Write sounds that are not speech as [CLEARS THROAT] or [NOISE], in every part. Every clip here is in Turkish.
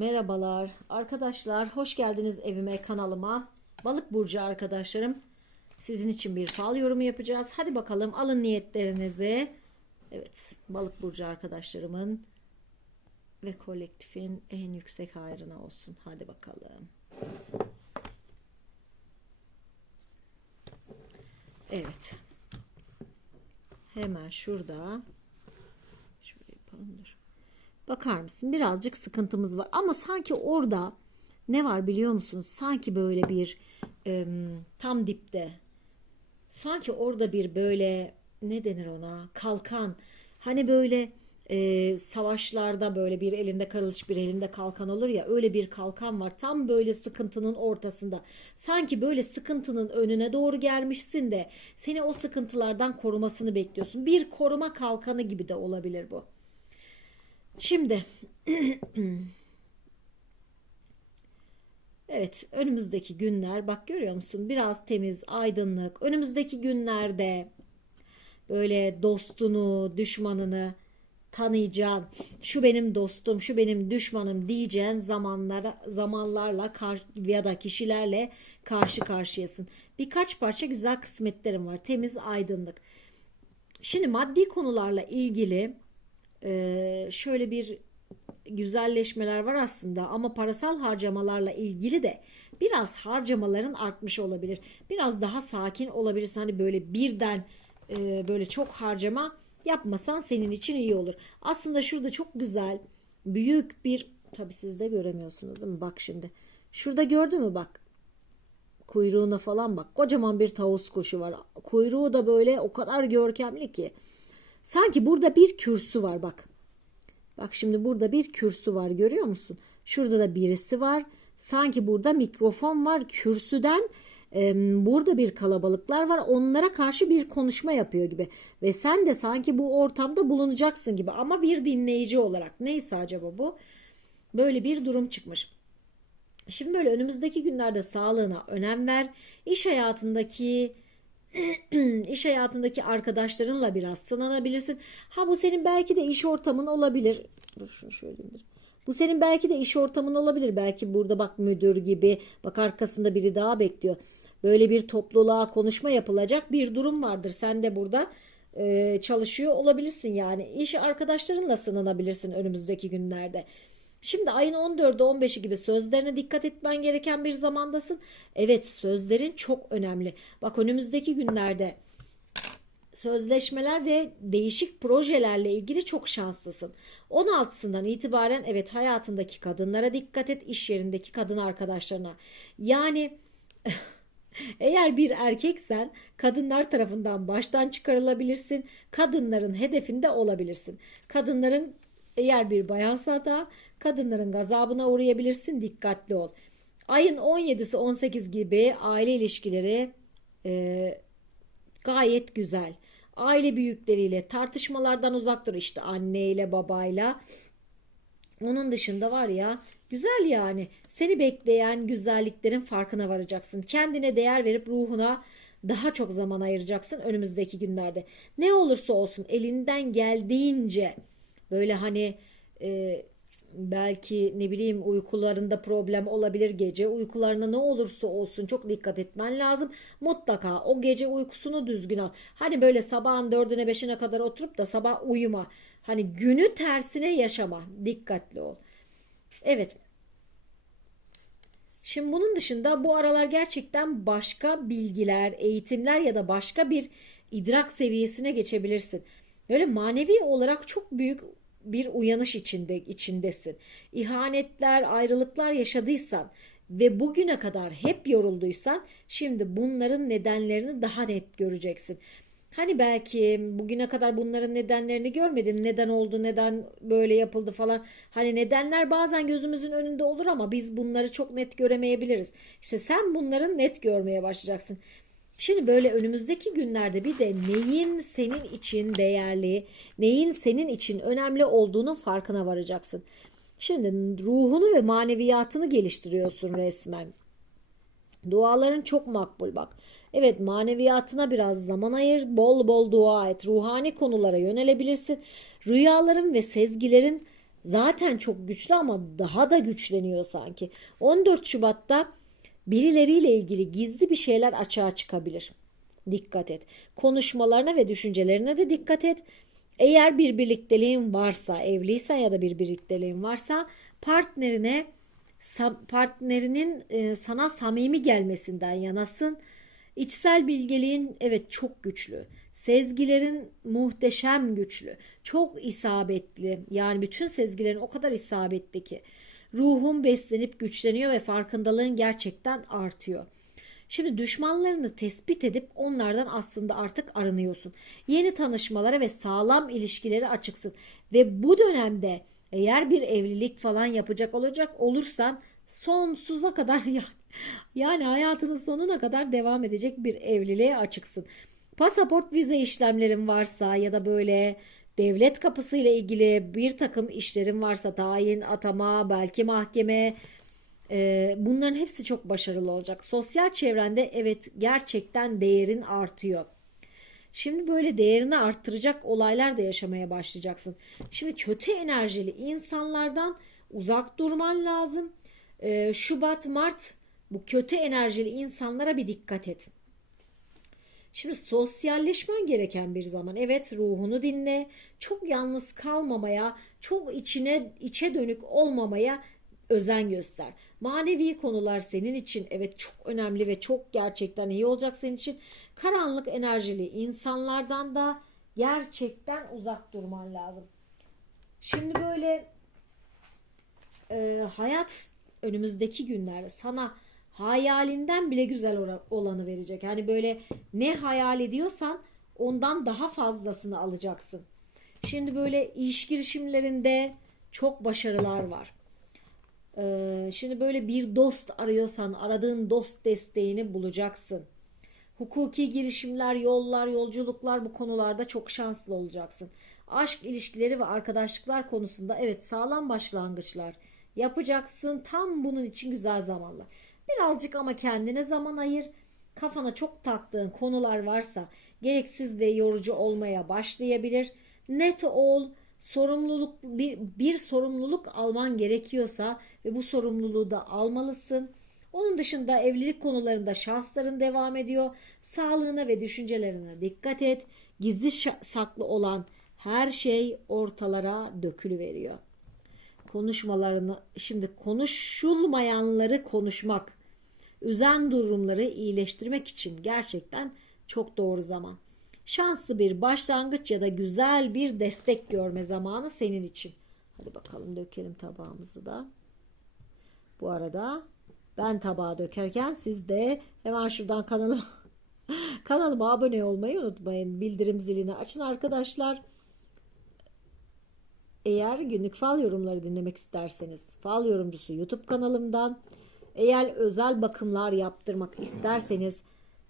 Merhabalar arkadaşlar, hoş geldiniz evime, kanalıma. Balık burcu arkadaşlarım, sizin için bir fal yorumu yapacağız. Hadi bakalım alın niyetlerinizi. Evet, balık burcu arkadaşlarımın ve kolektifin en yüksek hayrına olsun. Hadi bakalım. Evet. Hemen şurada. Şöyle yapalım dur. Bakar mısın? Birazcık sıkıntımız var. Ama sanki orada ne var biliyor musunuz? Sanki böyle bir e, tam dipte. Sanki orada bir böyle ne denir ona? Kalkan. Hani böyle e, savaşlarda böyle bir elinde kılıç bir elinde kalkan olur ya öyle bir kalkan var. Tam böyle sıkıntının ortasında. Sanki böyle sıkıntının önüne doğru gelmişsin de seni o sıkıntılardan korumasını bekliyorsun. Bir koruma kalkanı gibi de olabilir bu. Şimdi [CLEARS THROAT] Evet, önümüzdeki günler bak görüyor musun? Biraz temiz, aydınlık. Önümüzdeki günlerde böyle dostunu, düşmanını tanıyacağın, şu benim dostum, şu benim düşmanım diyeceğin zamanlara zamanlarla kar, ya da kişilerle karşı karşıyasın. Birkaç parça güzel kısmetlerim var. Temiz, aydınlık. Şimdi maddi konularla ilgili ee, şöyle bir güzelleşmeler var aslında ama parasal harcamalarla ilgili de biraz harcamaların artmış olabilir. Biraz daha sakin olabilirsin. Hani böyle birden e, böyle çok harcama yapmasan senin için iyi olur. Aslında şurada çok güzel büyük bir tabi siz de göremiyorsunuz değil mi? Bak şimdi. Şurada gördün mü bak. Kuyruğuna falan bak. Kocaman bir tavus kuşu var. Kuyruğu da böyle o kadar görkemli ki. Sanki burada bir kürsü var bak. Bak şimdi burada bir kürsü var görüyor musun? Şurada da birisi var. Sanki burada mikrofon var. Kürsüden e, burada bir kalabalıklar var. Onlara karşı bir konuşma yapıyor gibi. Ve sen de sanki bu ortamda bulunacaksın gibi. Ama bir dinleyici olarak. Neyse acaba bu? Böyle bir durum çıkmış. Şimdi böyle önümüzdeki günlerde sağlığına önem ver. İş hayatındaki [CLEARS THROAT] iş hayatındaki arkadaşlarınla biraz sınanabilirsin. Ha bu senin belki de iş ortamın olabilir. Dur şunu şöyle indir. Bu senin belki de iş ortamın olabilir. Belki burada bak müdür gibi bak arkasında biri daha bekliyor. Böyle bir topluluğa konuşma yapılacak bir durum vardır. Sen de burada e, çalışıyor olabilirsin yani. İş arkadaşlarınla sınanabilirsin önümüzdeki günlerde. Şimdi ayın 14'ü 15'i gibi sözlerine dikkat etmen gereken bir zamandasın. Evet sözlerin çok önemli. Bak önümüzdeki günlerde sözleşmeler ve değişik projelerle ilgili çok şanslısın. 16'sından itibaren evet hayatındaki kadınlara dikkat et, iş yerindeki kadın arkadaşlarına. Yani [LAUGHS] eğer bir erkeksen kadınlar tarafından baştan çıkarılabilirsin. Kadınların hedefinde olabilirsin. Kadınların eğer bir bayansa da kadınların gazabına uğrayabilirsin. Dikkatli ol. Ayın 17'si 18 gibi aile ilişkileri e, gayet güzel. Aile büyükleriyle tartışmalardan uzak dur işte anneyle babayla. Onun dışında var ya güzel yani seni bekleyen güzelliklerin farkına varacaksın. Kendine değer verip ruhuna daha çok zaman ayıracaksın önümüzdeki günlerde. Ne olursa olsun elinden geldiğince böyle hani e, belki ne bileyim uykularında problem olabilir gece. Uykularına ne olursa olsun çok dikkat etmen lazım. Mutlaka o gece uykusunu düzgün al. Hani böyle sabahın dördüne beşine kadar oturup da sabah uyuma. Hani günü tersine yaşama. Dikkatli ol. Evet. Şimdi bunun dışında bu aralar gerçekten başka bilgiler, eğitimler ya da başka bir idrak seviyesine geçebilirsin. Böyle manevi olarak çok büyük bir uyanış içinde içindesin. İhanetler, ayrılıklar yaşadıysan ve bugüne kadar hep yorulduysan şimdi bunların nedenlerini daha net göreceksin. Hani belki bugüne kadar bunların nedenlerini görmedin. Neden oldu, neden böyle yapıldı falan. Hani nedenler bazen gözümüzün önünde olur ama biz bunları çok net göremeyebiliriz. İşte sen bunların net görmeye başlayacaksın. Şimdi böyle önümüzdeki günlerde bir de neyin senin için değerli, neyin senin için önemli olduğunun farkına varacaksın. Şimdi ruhunu ve maneviyatını geliştiriyorsun resmen. Duaların çok makbul bak. Evet maneviyatına biraz zaman ayır, bol bol dua et. Ruhani konulara yönelebilirsin. Rüyaların ve sezgilerin zaten çok güçlü ama daha da güçleniyor sanki. 14 Şubat'ta birileriyle ilgili gizli bir şeyler açığa çıkabilir. Dikkat et. Konuşmalarına ve düşüncelerine de dikkat et. Eğer bir birlikteliğin varsa, evliysen ya da bir birlikteliğin varsa partnerine partnerinin e, sana samimi gelmesinden yanasın. İçsel bilgeliğin evet çok güçlü. Sezgilerin muhteşem güçlü. Çok isabetli. Yani bütün sezgilerin o kadar isabetli ki. Ruhun beslenip güçleniyor ve farkındalığın gerçekten artıyor. Şimdi düşmanlarını tespit edip onlardan aslında artık arınıyorsun. Yeni tanışmalara ve sağlam ilişkilere açıksın. Ve bu dönemde eğer bir evlilik falan yapacak olacak olursan sonsuza kadar [LAUGHS] yani, yani hayatının sonuna kadar devam edecek bir evliliğe açıksın. Pasaport vize işlemlerin varsa ya da böyle devlet kapısı ile ilgili bir takım işlerin varsa tayin, atama, belki mahkeme e, bunların hepsi çok başarılı olacak. Sosyal çevrende evet gerçekten değerin artıyor. Şimdi böyle değerini arttıracak olaylar da yaşamaya başlayacaksın. Şimdi kötü enerjili insanlardan uzak durman lazım. Ee, Şubat, Mart bu kötü enerjili insanlara bir dikkat et. Şimdi sosyalleşmen gereken bir zaman. Evet ruhunu dinle. Çok yalnız kalmamaya, çok içine içe dönük olmamaya özen göster. Manevi konular senin için evet çok önemli ve çok gerçekten iyi olacak senin için. Karanlık enerjili insanlardan da gerçekten uzak durman lazım. Şimdi böyle e, hayat önümüzdeki günlerde sana hayalinden bile güzel olanı verecek. Yani böyle ne hayal ediyorsan ondan daha fazlasını alacaksın. Şimdi böyle iş girişimlerinde çok başarılar var. Ee, şimdi böyle bir dost arıyorsan aradığın dost desteğini bulacaksın. Hukuki girişimler, yollar, yolculuklar bu konularda çok şanslı olacaksın. Aşk ilişkileri ve arkadaşlıklar konusunda evet sağlam başlangıçlar yapacaksın. Tam bunun için güzel zamanlar. Birazcık ama kendine zaman ayır. Kafana çok taktığın konular varsa gereksiz ve yorucu olmaya başlayabilir. Net ol, sorumluluk bir, bir sorumluluk alman gerekiyorsa ve bu sorumluluğu da almalısın. Onun dışında evlilik konularında şansların devam ediyor. Sağlığına ve düşüncelerine dikkat et. Gizli saklı olan her şey ortalara dökülü veriyor. Konuşmalarını şimdi konuşulmayanları konuşmak, üzen durumları iyileştirmek için gerçekten çok doğru zaman. Şanslı bir başlangıç ya da güzel bir destek görme zamanı senin için. Hadi bakalım dökelim tabağımızı da. Bu arada ben tabağa dökerken siz de hemen şuradan kanalıma [LAUGHS] kanalıma abone olmayı unutmayın. Bildirim zilini açın arkadaşlar. Eğer günlük fal yorumları dinlemek isterseniz fal yorumcusu YouTube kanalımdan eğer özel bakımlar yaptırmak isterseniz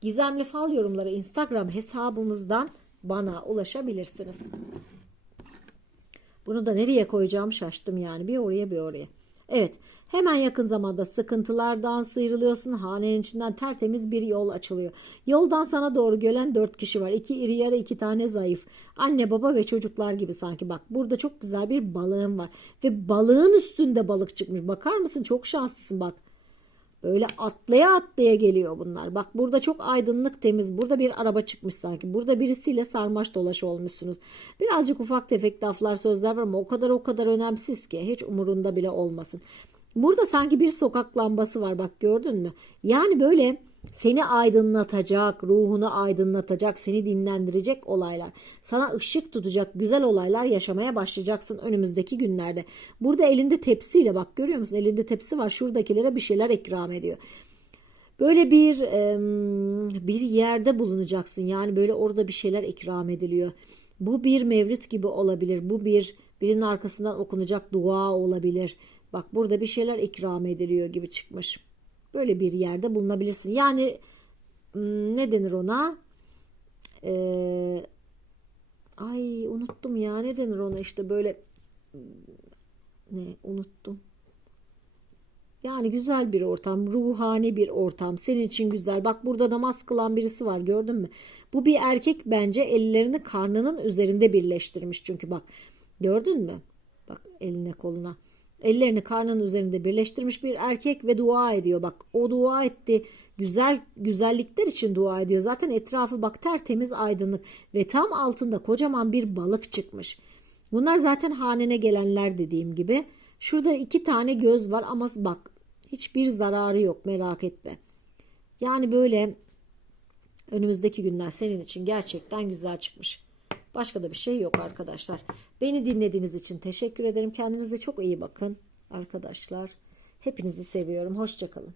Gizemli Fal Yorumları Instagram hesabımızdan bana ulaşabilirsiniz. Bunu da nereye koyacağım şaştım yani. Bir oraya bir oraya. Evet hemen yakın zamanda sıkıntılardan sıyrılıyorsun. Hanenin içinden tertemiz bir yol açılıyor. Yoldan sana doğru gelen dört kişi var. İki iri yarı iki tane zayıf. Anne baba ve çocuklar gibi sanki. Bak burada çok güzel bir balığın var. Ve balığın üstünde balık çıkmış. Bakar mısın çok şanslısın bak. Böyle atlaya atlaya geliyor bunlar. Bak burada çok aydınlık temiz. Burada bir araba çıkmış sanki. Burada birisiyle sarmaş dolaş olmuşsunuz. Birazcık ufak tefek laflar sözler var ama o kadar o kadar önemsiz ki hiç umurunda bile olmasın. Burada sanki bir sokak lambası var bak gördün mü? Yani böyle seni aydınlatacak, ruhunu aydınlatacak, seni dinlendirecek olaylar. Sana ışık tutacak güzel olaylar yaşamaya başlayacaksın önümüzdeki günlerde. Burada elinde tepsiyle bak görüyor musun? Elinde tepsi var. Şuradakilere bir şeyler ikram ediyor. Böyle bir bir yerde bulunacaksın. Yani böyle orada bir şeyler ikram ediliyor. Bu bir mevlüt gibi olabilir. Bu bir birinin arkasından okunacak dua olabilir. Bak burada bir şeyler ikram ediliyor gibi çıkmış böyle bir yerde bulunabilirsin. Yani ne denir ona? Ee, ay unuttum ya ne denir ona işte böyle ne unuttum. Yani güzel bir ortam, ruhani bir ortam. Senin için güzel. Bak burada namaz kılan birisi var gördün mü? Bu bir erkek bence ellerini karnının üzerinde birleştirmiş çünkü bak. Gördün mü? Bak eline koluna. Ellerini karnının üzerinde birleştirmiş bir erkek ve dua ediyor. Bak o dua etti. Güzel güzellikler için dua ediyor. Zaten etrafı bak tertemiz aydınlık ve tam altında kocaman bir balık çıkmış. Bunlar zaten hanene gelenler dediğim gibi. Şurada iki tane göz var ama bak hiçbir zararı yok merak etme. Yani böyle önümüzdeki günler senin için gerçekten güzel çıkmış. Başka da bir şey yok arkadaşlar. Beni dinlediğiniz için teşekkür ederim. Kendinize çok iyi bakın arkadaşlar. Hepinizi seviyorum. Hoşçakalın.